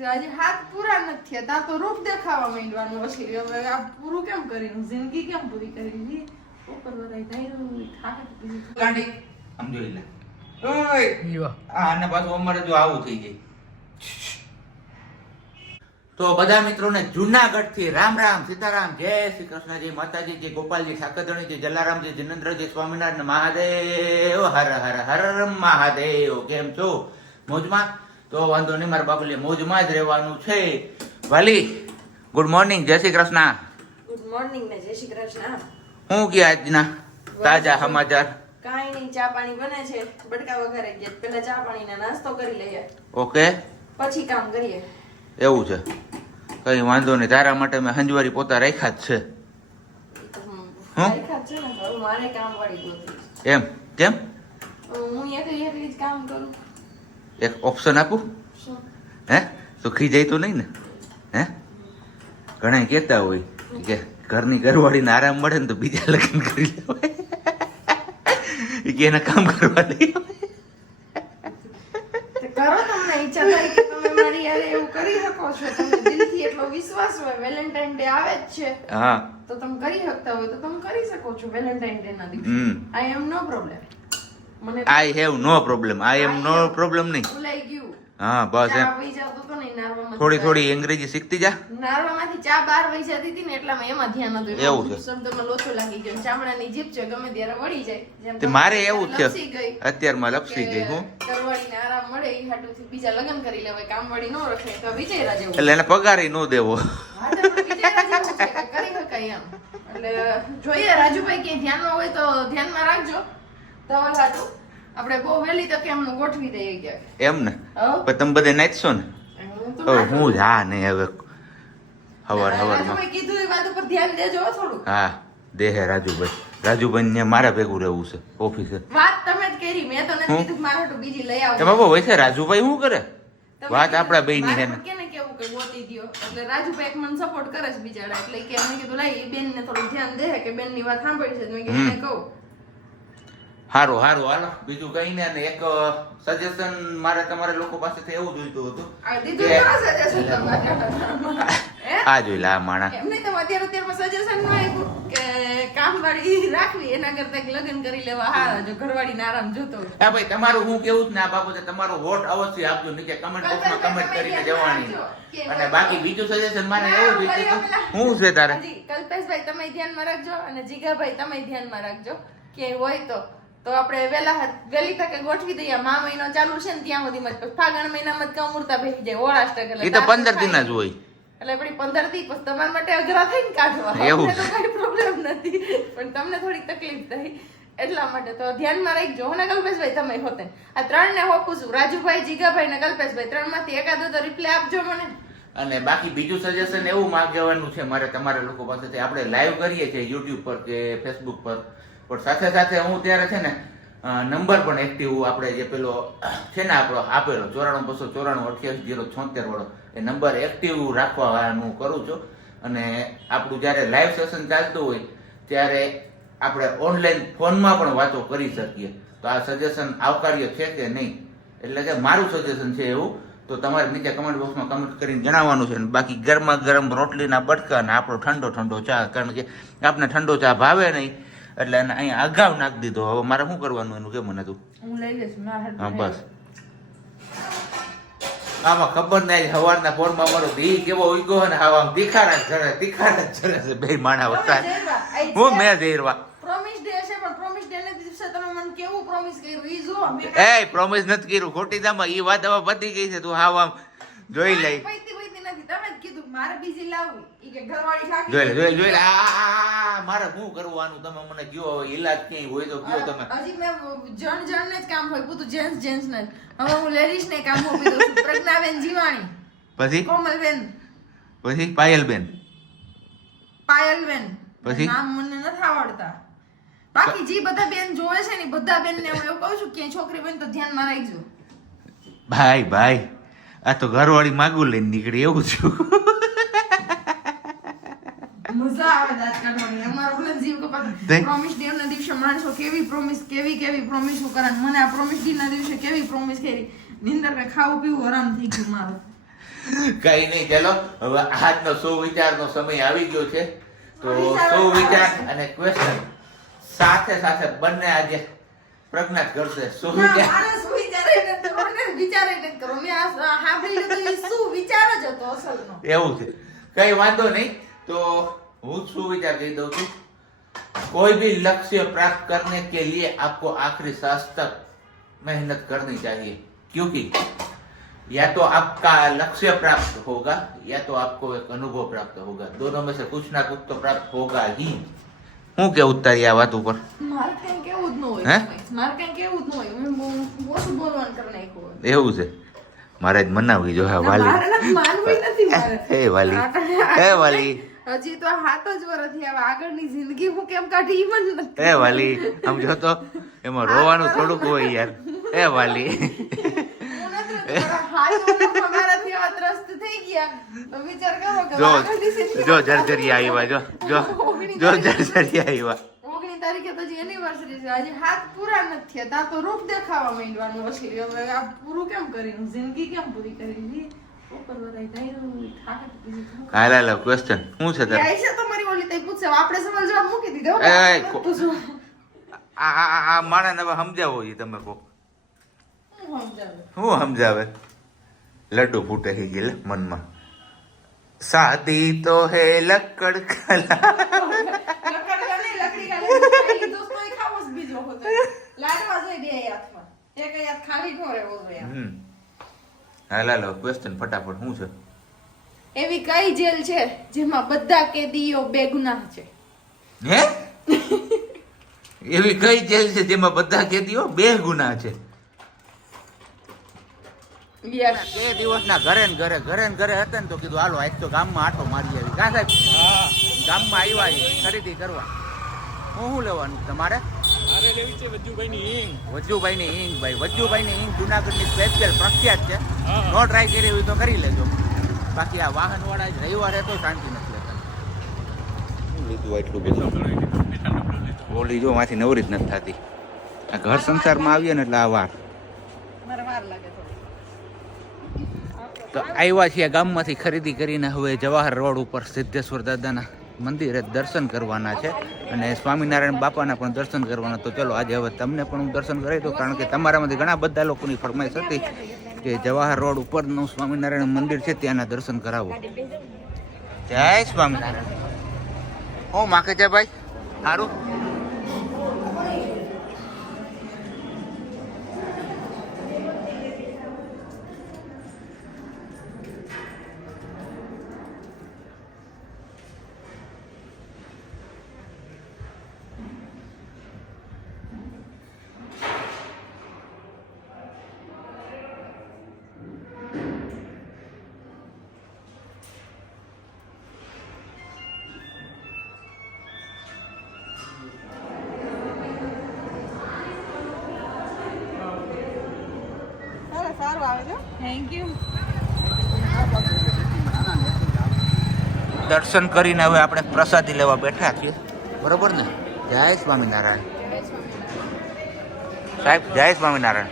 હજી હાથ પૂરા નથી થયા. તાર તો રૂપ દેખાવા માંડવાનું હશે હવે આ પૂરું કેમ કર્યું? જિંદગી કેમ પૂરી કરી ઉપર વધારે ધાર્યું થાકે તો ગાંડી આમ જોઈ લે. ઓય! આ આને પાછું અમારે જો આવું થઈ જાય તો બધા મિત્રોને જુનાગઢથી રામ રામ સીતારામ જય શ્રી કૃષ્ણજી માતાજી જય ગોપાલજી ઠાકરધણી જય જલારામજી જિનેન્દ્રજી સ્વામિનારાયણ મહાદેવ હર હર હર મહાદેવ. કેમ છો? મોજમાં? તો વાંધો નહીં મારા બાપુલે મોજમાં જ રહેવાનું છે. વાલી ગુડ મોર્નિંગ જય શ્રી કૃષ્ણ. ગુડ મોર્નિંગ ને જય શ્રી કૃષ્ણ. હું કે આજના? તાજા સમાચાર. કાઈ નહીં ચા પાણી બને છે. બટકા વઘારે ગયા. પેલા ચા પાણીનો નાસ્તો કરી લઈએ. ઓકે. પછી કામ કરીએ. એવું છે. કઈ વાંધો નહીં. તારા માટે મેં હંજવારી પોતા રાખ્યા જ છે? લાયકાત છે ને મારે કામ વાળી એમ? કેમ? હું એકલી એકલી જ કામ કરું. એક ઓપ્શન આપું? હે? સુખી જાય તો નહીં ને? હે? ઘણા કહેતા હોય કે ઘરની ઘરવાળીને આરામ મળે ને તો બીજા લગ્ન કરી લેવાય. કે એના કામ કરવા દે. કરો તમને ઈચ્છા થાય કે તમે મારી યારે એવું કરી શકો છો. તમને દિલથી એટલો વિશ્વાસ હોય વેલેન્ટાઇન ડે આવે જ છે. હા. તો તમે કરી શકતા હોય તો તમે કરી શકો છો વેલેન્ટાઇન ડે ના દિવસે. I am no problem I have no problem I am no problem નહીં. ભૂલાઈ ગયું. હા બસ એમ. તો થોડી થોડી અંગ્રેજી શીખતી જા. નારવામાંથી ચા બાર વહી જતી હતી ને એટલામાં એમાં ધ્યાન હતું. એવું છે. શબ્દમાં લોચો લાગી ગયો ચામડાની જીભ છે ગમે ત્યારે વળી જાય. તે મારે એવું છે. અત્યારમાં લપસી ગઈ હું. કરવાડીને આરામ મળે એ હાટુથી બીજા લગ્ન કરી લેવાય કામવાળી નો રખે તો વિજયરા જેવું એટલે એને પગારે નો દેવો. કે કરી શકાય એમ. એટલે જોઈએ રાજુભાઈ ક્યાંય ધ્યાનમાં હોય તો ધ્યાનમાં રાખજો. ધવલ હાટુ આપણે બહુ વહેલી તકે એમનું ગોઠવી દઈએ ક્યાંક. એમ ને? પણ તમે બધે નાચશો ને? હું તો હવે નાખું. હું જ હા નહીં હવે હવાર હવારમાં. રાજુભાઈ કીધું એ વાત ઉપર ધ્યાન દેજો થોડું હા દેહે રાજુભાઈ રાજુભાઈ. ને મારા ભેગું રહેવું છે ઓફિસે. વાત તમે જ કરી મેં તો નથી કીધું મારા હાટુ બીજી લઈ આવો તે બાબા વૈસે રાજુભાઈ શું કરે? વાત આપડા આપણા છે ને. કેને કેવું કે ગોતી દ્યો? એટલે રાજુભાઈ એક મને સપોર્ટ કરે છે બિચારા એટલે કે મેં કીધું લાઈ એ બેનને થોડું ધ્યાન દે કે બેનની વાત સાંભળી છે. તો મેં કીધું કહું. હારું હારું હાલો. બીજું કઈ ને એક સજેશન મારે તમારે લોકો પાસેથી એવું જોઈતું હતું આ જોઈ લા માણા. એમને તો અત્યારે અત્યારમાં suggestion નું આપ્યું કે કામવાળી રાખવી એના કરતા લગ્ન કરી લેવા. હા જો ઘરવાળીને આરામ જોતો હા ભાઈ તમારું હું કેવું જ ને આ બાબતે તમારો વોટ અવશ્ય આપજો નીચે કમેન્ટ બોક્સમાં કમેન્ટ કરીને જવાની. અને બાકી બીજું સજેશન મારે એવું જોઈતું હું છે તારે? કલ્પેશભાઈ તમે ધ્યાનમાં રાખજો અને જીગાભાઈ તમે ધ્યાનમાં રાખજો. કે હોય તો. તો આપણે વેલા વેલી તકે ગોઠવી દઈએ. મા મહિનો ચાલુ છે ને ત્યાં સુધી મત ફાગણ મહિનામાં જ કમુરતા ભેગી જાય ઓળાષ્ટક એટલે એ તો તાપ પંદર દિન જ હોય. એટલે આપણી પંદર દી પછી તમારા માટે અઘરા થઈને કાઢવા. એવું. તો કઈ પ્રોબ્લેમ નથી. પણ તમને થોડી તકલીફ થઈ એટલા માટે. તો ધ્યાનમાં રાખજો. હું ને કલ્પેશભાઈ તમે હોતે. આ ત્રણ ને હોકું છું. રાજુભાઈ જીગાભાઈ ને કલ્પેશભાઈ. ત્રણમાંથી એકાદો તો રિપ્લે આપજો મને. અને બાકી બીજું સજેશન એવું માંગવાનું છે મારે તમારા લોકો પાસેથી. આપણે લાઈવ કરીએ છીએ યુટ્યુબ પર કે ફેસબુક પર. પણ સાથે સાથે હું ત્યારે છે ને નંબર પણ એક્ટિવ આપણે જે પેલો, છે ને આપણો આપેલો, ચોરાણું બસો ચોરાણું અઠ્યાસી જીરો છોતેર વાળો, એ નંબર એક્ટિવ રાખવાનું કરું છું. અને આપણું જ્યારે લાઈવ સેશન ચાલતું હોય, ત્યારે આપણે ઓનલાઈન ફોનમાં પણ વાતો કરી શકીએ. તો આ સજેશન આવકાર્ય છે કે નહીં? એટલે કે મારું સજેશન છે એવું, તો તમારે નીચે કમેન્ટ બોક્સમાં કમેન્ટ કરીને જણાવવાનું છે. બાકી ગરમા ગરમ રોટલીના બટકા અને આપણો ઠંડો ઠંડો ચા, કારણ કે આપણે ઠંડો ચા ભાવે નહીં. એટલે એને અહીંયા અગાઉ નાખી દીધો. હવે મારે શું કરવાનું એનું? કે મને તું? હું લઈ લઈશ હા બસ. આમાં ખબર નહીં સવારના ફોનમાં મારો ધી કેવો ઉગ્યો અને આમ તીખારા જ ઝરે તીખારા જ ઝરે છે બે માણા વરસાદ હું મેં દેરવા પ્રોમિસ ડે છે પણ પ્રોમિસ ડે ના દિવસે તમે મને કેવું પ્રોમિસ કર્યું? ઈ જો એ પ્રોમિસ નથી કર્યું. ખોટી દામાં ઈ વાત હવે પતી ગઈ છે. તું હાવ આમ જોઈ લઈ. તમે જ કીધું મારે બીજી લાવવી. ઈ કે ઘરવાળી લાગી જોઈ જોઈ જોઈ આ, મારે શું કરવાનું? તમે મને કયો હવે ઈલાજ ક્યાંય હોય તો કયો તમે. હજી મેં જણ જણ ને જ કામ હોય પૂતું જેન્ટ્સ જેન્ટ્સ ને હવે હું લેડીઝ ને કામ આપી દઉં છું. પ્રજ્ઞાબેન જીવાણી. પછી? કોમલબેન. પછી? પાયલબેન. પાયલબેન. પછી? નામ મને નથી આવડતા. બાકી જે બધા બેન જોવે છે ને બધા બેન ને હું એવું કહું છું કે છોકરી બેન તો ધ્યાનમાં રાખજો. ભાઈ ભાઈ. આ તો ઘરવાળી માગું લઈને નીકળી એવું છું. મજા આવે દાંત કાઢવાની. અમારો પેલો જીવ કપાતો. પ્રોમિસ ડે ના દિવસે માણસો કેવી પ્રોમિસ કેવી કેવી પ્રોમિસ કરે ને મને આ પ્રોમિસ ડે ના દિવસે કેવી પ્રોમિસ કરી? નિંદર કે ખાવું પીવું આરામ થઈ ગયું મારું. કઈ નહીં ચલો. હવે આજનો સુવિચારનો સમય આવી ગયો છે. તો સુવિચાર અને ક્વેશ્ચન સાથે સાથે બંને આજે પ્રજ્ઞા કરશે. સુવિચાર કરવો ને વિચારે નથી કરવો. મેં આ સાંભળ્યું તો એ શું વિચાર જ હતો અસલનો. એવું છે કઈ વાંધો નહીં તો હું જ સુવિચાર કહી દઉં છું कोई भी लक्ष्य प्राप्त करने के लिए आपको आखिरी सांस तक मेहनत करनी चाहिए क्योंकि या तो आपका लक्ष्य प्राप्त होगा या तो आपको एक अनुभव प्राप्त होगा दोनों में से कुछ ना कुछ तो प्राप्त होगा ही હું કે તારી આ વાત ઉપર? કેવું જ હે? કેવું જ. એવું છે? મારે જ મનાવી જો હા વાલી. હે વાલી. હે વાલી. હજી તો હાથ જ વરસ આવે આગળની જિંદગી હું કેમ કાઢી મને હે વાલી. સમજો તો એમાં રોવાનું થોડુંક હોય યાર. હે વાલી. જો જર્જરી આવ્યા જો જો. જો ચડી આવ્યા. ઓગણી તારીખે તો હજી anniversary છે હજી હાથ પૂરા નથી થયા. ત્યાં તો રૂપ દેખાવા માંડવાનું હશે. હવે આ પૂરું કેમ જિંદગી કેમ પૂરી કરી? હાલ ક્વેશ્ચન શું છે તારે? આયશા તમારી ઓલી પૂછશે આપણે સવાલ જવાબ મૂકી દીધો. એ, પૂછો. આ આ આ- હવે સમજાવો ઈ તમે કોક. હું સમજાવું. શું સમજાવે? લડ્ડુ ફૂટે છે ગયેલ મનમાં. શાદી તો હે લક્કડ કલા લકડકા નહીં, લકડી કાઢી. એ દોસ્તો એ ખાવો જ બીજો હોતો. લાડવા જોઈએ બે હાથમાં. એક હાથ ખાલી ન રહેવો જોઈએ આમ. હમ હાલ હાલ ક્વેશ્ચન ફટાફટ શું છે એવી કઈ જેલ છે જેમાં બધા કેદીઓ બેગુનાહ છે હે એવી કઈ જેલ છે જેમાં બધા કેદીઓ બે ગુના છે બે દિવસના ઘરે ને ઘરે ઘરે ને ઘરે હતા ને તો કીધું હાલો આજ તો ગામમાં આટો મારી આવી. કા સાહેબ? ગામમાં આવ્યા છે ખરીદી કરવા. હું શું લેવાનું તમારે? મારે લેવી છે વજ્જુભાઈની હિંગ વજ્જુભાઈ ની હિંગ ભાઈ. વજ્જુભાઈ ની હિંગ જુનાગઢની સ્પેશિયલ પ્રખ્યાત છે. નો ટ્રાય કરી હોય તો કરી લેજો. બાકી આ વાહન વાળા રવિવારે તો શાંતિ નથી લેતા. લીધું એટલું બધું? ઓલી જો માંથી નવરી જ નથી થતી. આ ઘર સંસારમાં આવીએ ને એટલે આ વાર. મારે વાર લાગે. તો આવ્યા છીએ ગામમાંથી ખરીદી કરીને હવે જવાહર રોડ ઉપર સિદ્ધેશ્વર દાદાના મંદિરે દર્શન કરવાના છે અને સ્વામિનારાયણ બાપાના પણ દર્શન કરવાના. તો ચલો આજે હવે તમને પણ હું દર્શન કરાવી દઉં, કારણ કે તમારામાંથી ઘણા બધા લોકોની ફરમાઈશ હતી કે જવાહર રોડ ઉપરનું સ્વામિનારાયણ મંદિર છે ત્યાંના દર્શન કરાવો. જય સ્વામિનારાયણ. હું માકે દર્શન કરીને હવે આપણે પ્રસાદી લેવા બેઠા છીએ. બરોબર ને? જય સ્વામિનારાયણ. સાહેબ જય સ્વામિનારાયણ.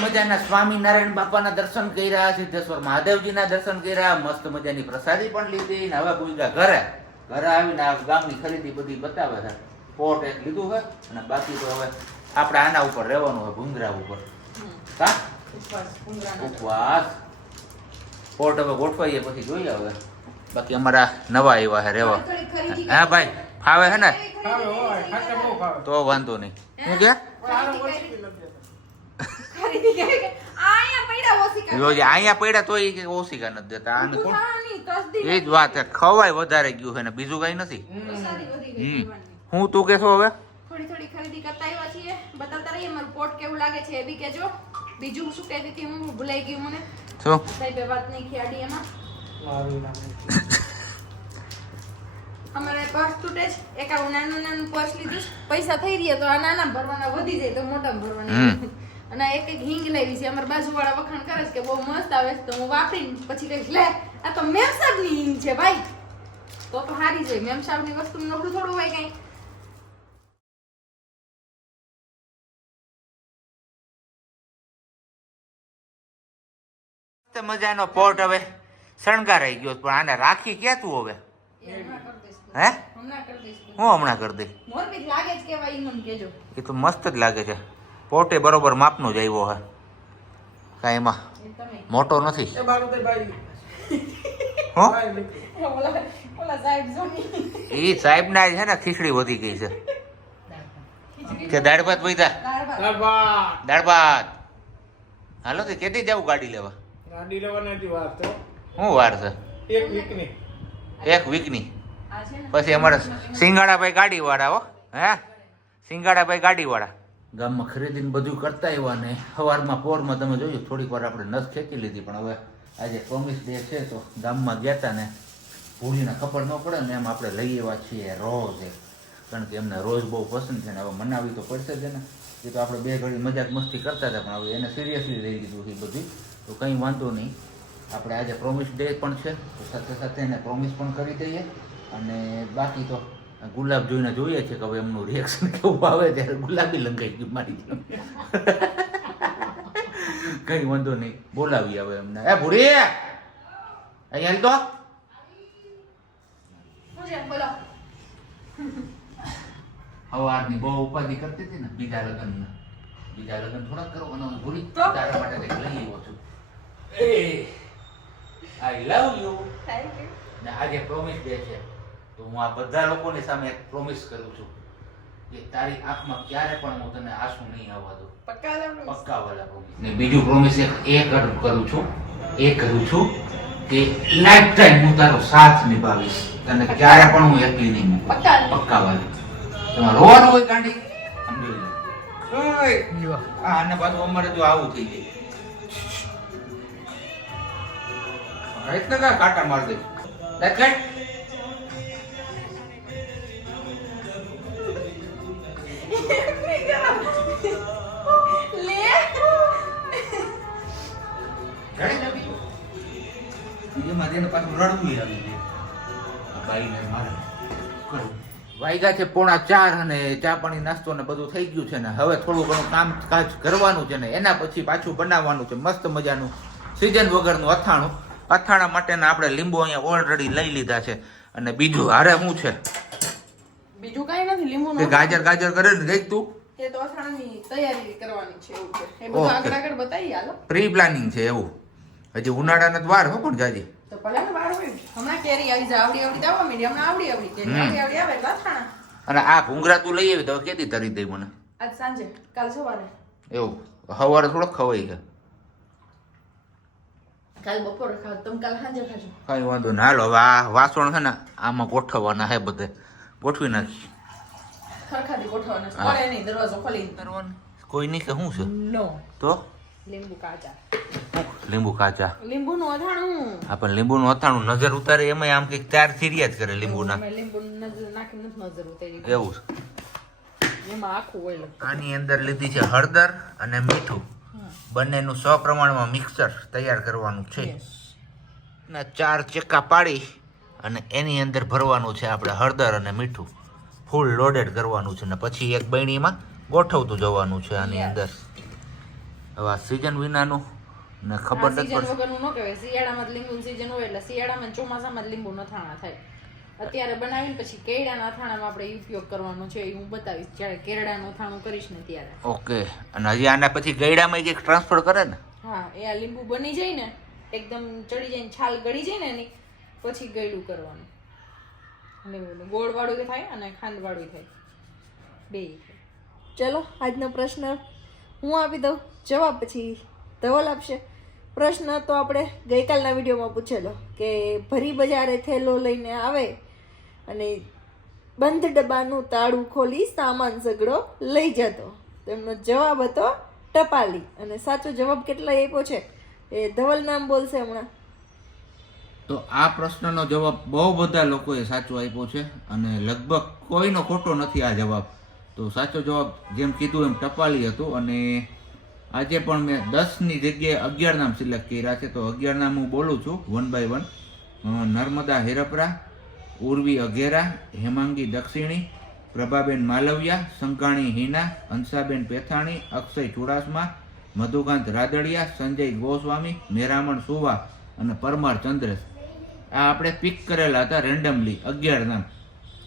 મજાના સ્વામિનારાયણ બાપાના દર્શન કર્યા સિદ્ધેશ્વર મહાદેવજીના દર્શન કર્યા મસ્ત મજાની પ્રસાદી પણ લીધી ને હવે ગુજરા ઘરે. ઘરે આવીને આ ગામની ખરીદી બધી બતાવે છે. પોટ એક લીધું છે અને બાકી તો હવે આપણે આના ઉપર રહેવાનું હોય ભૂંગરા ઉપર. હા? ઉપવાસ, પોર્ટ હવે ગોઠવાઈએ પછી જોઈએ હવે. બાકી અમારા નવા આવ્યા હે રેવા. હા ભાઈ ફાવે હે ને? તો વાંધો નહીં. શું કે? અહીંયા પડ્યા તો એ ઓસિકા નથી દેતા. આને કોણ? એ જ વાત છે ખવાય વધારે ગયું છે ને બીજું કઈ નથી. હમ. હું તું કેશો હવે? થોડી થોડી ખરીદી કરતા આવ્યા છીએ. બતાવતા રહીએ મારું પોટ કેવું લાગે છે એ બી કહેજો. બીજું શું કહેતી હતી હું ભૂલાઈ ગયું મને? શું? સાહેબે વાત નહીં ખેડી એમાં? અમારે પર્સ તૂટે છે. એક આવું નાનું નાનું પર્સ લીધું પૈસા થઈ રહ્યા તો આ નાના ભરવાના વધી જાય તો મોટા ભરવાના. અને આ એક એક હિંગ લાવી છે. અમારા બાજુવાળા વખાણ કરે છે કે બહુ મસ્ત આવે છે તો હું વાપરીને પછી કહીશ લે આ તો મેમસાબની હિંગ છે ભાઈ. તો તો જાય. છે મેમસાબની વસ્તુ નબળું થોડું હોય કઈ. મજાનો પોટ હવે શણગારાઈ ગયો પણ આને રાખી કે તું હવે. હે? હમણાં કરી દઈશ. હું હમણાં કરી દઈ એ તો મસ્ત જ લાગે છે. પોટે બરોબર માપનો જ આવ્યો હે. કાંઈ એમાં મોટો નથી. એ હો? ઓલા ઓલા સાહેબ ના એ સાહેબના છે ને ખીચડી વધી ગઈ છે. કે દાળ ભાત વૈધા દાળ ભાત. હાલો તે કેદી જાવ ગાડી લેવા? ગાડી લેવાની હતી વાત તો શું વાર છે? એક વીકની. એક વીકની? આ પછી અમારે સિંગાડાભાઈ ગાડી વાળા હો હે? સિંગાડાભાઈ ગાડી વાળા ગામમાં ખરીદીને બધું કરતા આવ્યા ને સવારમાં પોરમાં તમે જોયું થોડીક વાર આપણે નસ ખેંચી લીધી પણ હવે આજે પ્રોમિસ ડે છે તો ગામમાં ગયા હતા ને ભૂલીને ખબર ન પડે ને એમ આપણે લઈ એવા છીએ રોજ એ કારણ કે એમને રોજ બહુ પસંદ છે ને હવે મનાવી તો પડશે જ ને એ તો આપણે બે ઘડી મજાક મસ્તી કરતા હતા પણ હવે એને સિરિયસલી લઈ લીધું છે બધી. તો કંઈ વાંધો નહીં. આપણે આજે પ્રોમિસ ડે પણ છે તો સાથે સાથે એને પ્રોમિસ પણ કરી દઈએ. અને બાકી તો ગુલાબ જોઈને જોઈએ છે કે હવે એમનું રિએક્શન કેવું આવે ત્યારે ગુલાબી લંગાઈ ગયું મારી. કઈ વાંધો નહીં. બોલાવી હવે એમને. એ ભૂરી! અહીંયા તો. સવારની બહુ ઉપાધિ કરતી હતી ને બીજા લગ્નના. બીજા લગ્ન થોડા કરો અને ભૂરી. તારા માટે લઈ આવ્યો છું. એ I love you thank you ને આજે પ્રોમિસ દે છે. તો હું આ બધા લોકોની સામે એક પ્રોમિસ કરું છું કે તારી આંખમાં ક્યારે પણ હું તને આંસુ નહીં આવવા દઉં પક્કા પક્કા વાલા પ્રોમિસ ને બીજું પ્રોમિસ એક એ કરું છું. એ કરું છું કે લાઈફ ટાઈમ હું તારો સાથ નિભાવીશ. તને ક્યારે પણ હું એકલી નહીં મૂકું. પક્કા પક્કા વાલી. તમારે રોવાનું હોય ગાંડી? આને પાછું અમારે જો આવું થઈ જાય. આ ಕಾಟ મારે કરું. વાગ્યા છે પોણા ચાર અને ચા પાણી નાસ્તો ને બધું થઈ ગયું છે ને હવે થોડું ઘણું કામ કાજ કરવાનું છે ને એના પછી પાછું બનાવવાનું છે મસ્ત મજાનું. સિઝન વગરનું અથાણું. અથાણા માટેના આપણે લીંબુ અહીંયા ઓલરેડી લઈ લીધા છે. અને બીજું હારે શું છે? બીજું કઈ નથી લીંબુ ગાજર ગાજર કરે ને ગઈ તું. છે છે. પ્રી પ્લાનિંગ છે એવું. હજી ઉનાળાના દ્વાર વાર હો પણ જાજી. અને આ ભૂંગરા તું લઈ આવી તો કેદી તરી દઈ મને. આજ સાંજે કાલ સવારે. એવું. સવારે થોડોક ખવાઈ ગયા કાલ બપોરે ખાવ તમે કાલ સાંજે ખાજો. કઈ વાંધો ના હાલો આ વાસણ છે ને આમાં ગોઠવવાના હે બધે. ગોઠવી નાખી ખરખાથી ગોઠવવાના. પડે નહીં દરવાજો ખોલી કોઈ નહીં કે શું છે? નો. તો? લીંબુ કાચા. લીંબુ કાચા. લીંબુનું અથાણું. આપણ લીંબુ નું અથાણું નજર ઉતારે એમાં આમ કંઈક ચાર સીરિયા જ કરે લીંબુના. ના લીંબુ નજર નાખી નથી નજર ઉતારી. એવું છે. એમાં આખું ઓઇલ. આની અંદર લીધી છે હળદર અને મીઠું. બંનેનું સપ્રમાણમાં મિક્સર તૈયાર કરવાનું છે. ના ચાર ચક્કા પાડી અને એની અંદર ભરવાનું છે આપણે હળદર અને મીઠું. ફૂલ લોડેડ કરવાનું છે ને પછી એક બૈણીમાં ગોઠવતું જવાનું છે આની અંદર. હવે આ સિઝન વિનાનું ને ખબર નથી પડતી. ન શિયાળામાં લીંબુ સિઝન હોય એટલે શિયાળામાં ચોમાસામાં લીંબુ અથાણા થાય. અત્યારે બનાવીને પછી કેળાના અથાણામાં આપણે ઉપયોગ કરવાનો છે એ હું બતાવીશ જ્યારે કેળાનું અથાણું કરીશ ને ત્યારે. ઓકે. અને હજી આના પછી ગયડામાં એક ટ્રાન્સફર કરે ને? હા એ આ લીંબુ બની જાય ને એકદમ ચડી જાય ને છાલ ગળી જાય ને એની પછી ગળ્યું કરવાનું. લીંબુનું ગોળ વાળું થાય અને ખાંડ વાળું થાય. બે ચલો આજનો પ્રશ્ન હું આપી દઉં. જવાબ પછી ધવલ આપશે. પ્રશ્ન તો આપણે ગઈકાલના વિડીયોમાં પૂછેલો કે ભરી બજારે થેલો લઈને આવે અને બંધ ડબ્બાનું તાળું ખોલી સામાન સગડો લઈ જતો. તેમનો જવાબ હતો ટપાલી. અને સાચો જવાબ કેટલા આપ્યો છે? એ ધવલ નામ બોલશે હમણાં. તો આ પ્રશ્નનો જવાબ બહુ બધા લોકોએ સાચો આપ્યો છે અને લગભગ કોઈનો ખોટો નથી આ જવાબ. તો સાચો જવાબ જેમ કીધું એમ ટપાલી હતું અને આજે પણ મેં દસની જગ્યાએ અગિયાર નામ સિલેક્ટ કર્યા છે, તો અગિયાર નામ હું બોલું છું one by one Narmada Herpara, Urvi Aghera, Hemangi Dakshini, Prabhaben Malviya સંકાણી Hina, Hansaben Pethani, Akshay Chudasama, Madhukant Radadiya, Sanjay Goswami, Meraman સુવા અને પરમાર ચંદ્રસ આ આપણે પિક કરેલા હતા રેન્ડમલી અગિયાર નામ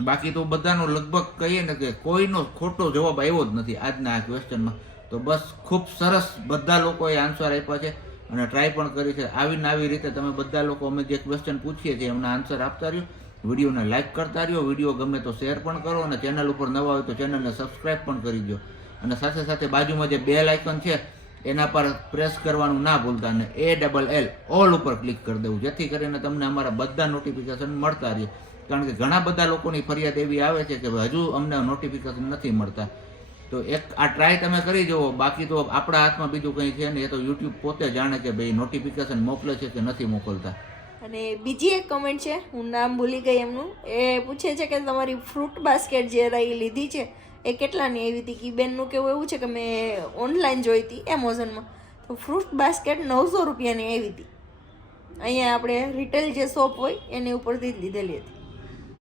બાકી તો બધાનો લગભગ કહીએ ને કે કોઈનો ખોટો જવાબ આવ્યો જ નથી. આજના આ ક્વેશ્ચનમાં તો બસ ખૂબ સરસ બધા લોકોએ આન્સર આપ્યા છે અને ટ્રાય પણ કરી છે. આવી ને આવી રીતે તમે બધા લોકો, અમે જે ક્વેશ્ચન પૂછીએ છીએ એમના આન્સર આપતા રહ્યો. વિડીયોને લાઇક કરતા રહ્યો. વીડિયો ગમે તો શેર પણ કરો અને ચેનલ ઉપર નવા હોય તો ચેનલને સબસ્ક્રાઈબ પણ કરી દો અને સાથે સાથે બાજુમાં જે બેલ આઇકન છે, એના પર પ્રેસ કરવાનું ના ભૂલતા અને એ ડબલ એલ ઓલ ઉપર ક્લિક કરી દેવું. જેથી કરીને તમને અમારા બધા નોટિફિકેશન મળતા રહે. કારણ કે ઘણા બધા લોકોની ફરિયાદ એવી આવે છે કે હજુ અમને નોટિફિકેશન નથી મળતા. તો એક આ ટ્રાય તમે કરી જુઓ બાકી તો આપણા હાથમાં બીજું કંઈ છે ને એ તો યુટ્યુબ પોતે જાણે કે ભાઈ નોટિફિકેશન મોકલે છે કે નથી મોકલતા. અને બીજી એક કમેન્ટ છે, હું નામ ભૂલી ગઈ એમનું. એ પૂછે છે કે તમારી ફ્રૂટ બાસ્કેટ જે રહી લીધી છે, એ કેટલાની આવી હતી? કે બેનનું કેવું એવું છે કે મેં ઓનલાઈન જોઈ હતી એમેઝોનમાં. તો ફ્રૂટ બાસ્કેટ નવસો રૂપિયાની આવી હતી. અહીંયા આપણે રિટેલ જે શોપ હોય, એની ઉપરથી જ લીધેલી હતી.